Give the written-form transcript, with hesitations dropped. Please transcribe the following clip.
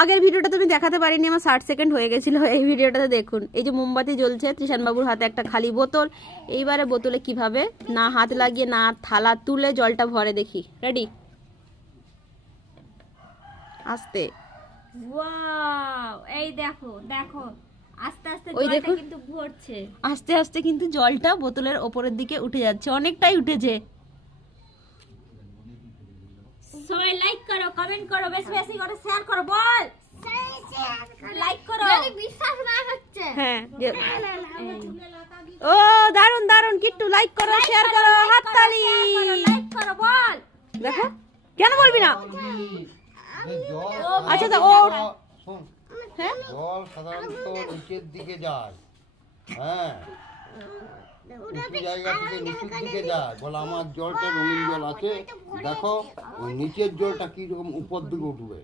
আগের ভিডিওটা তুমি দেখাতে পারিনি, আমার 60 সেকেন্ড হয়ে গেছিল। এই ভিডিওটাতে দেখুন, এই যে মোমবাতি জ্বলছে, ত্রিশান বাবুর হাতে একটা খালি বোতল। এইবারে বোতলে কিভাবে না হাত লাগিয়ে না থালা তুলে জলটা ভরে দেখি। রেডি? আস্তে। ওয়াও, এই দেখো দেখো, আস্তে আস্তে ওই জলটা দেখুন। কিন্তু ভরছে। আস্তে আস্তে কিন্তু জলটা বোতলের ওপরের দিকে উঠে যাচ্ছে, অনেকটাই উঠেছে। সবাই লাইক করো, কমেন্ট করো, বেশি বেশি করে শেয়ার করো, বল লাইক করো। যদি বিশ্বাস না হচ্ছে, হ্যাঁ, ও দারুন দারুন, কিট্টু লাইক করো, শেয়ার করো, হাততালি। লাইক করো, বল। দেখো, কেন বলবি না? আচ্ছা তো ও শোন, হ্যাঁ জল সাধারণত নিচের দিকে যায়। হ্যাঁ, উঁচু জায়গা থেকে নিচের দিকে যায়। বলে আমার জলটা রঙিন জল আছে, দেখো ওই নিচের জলটা কিরকম উপর দিকে উঠবে।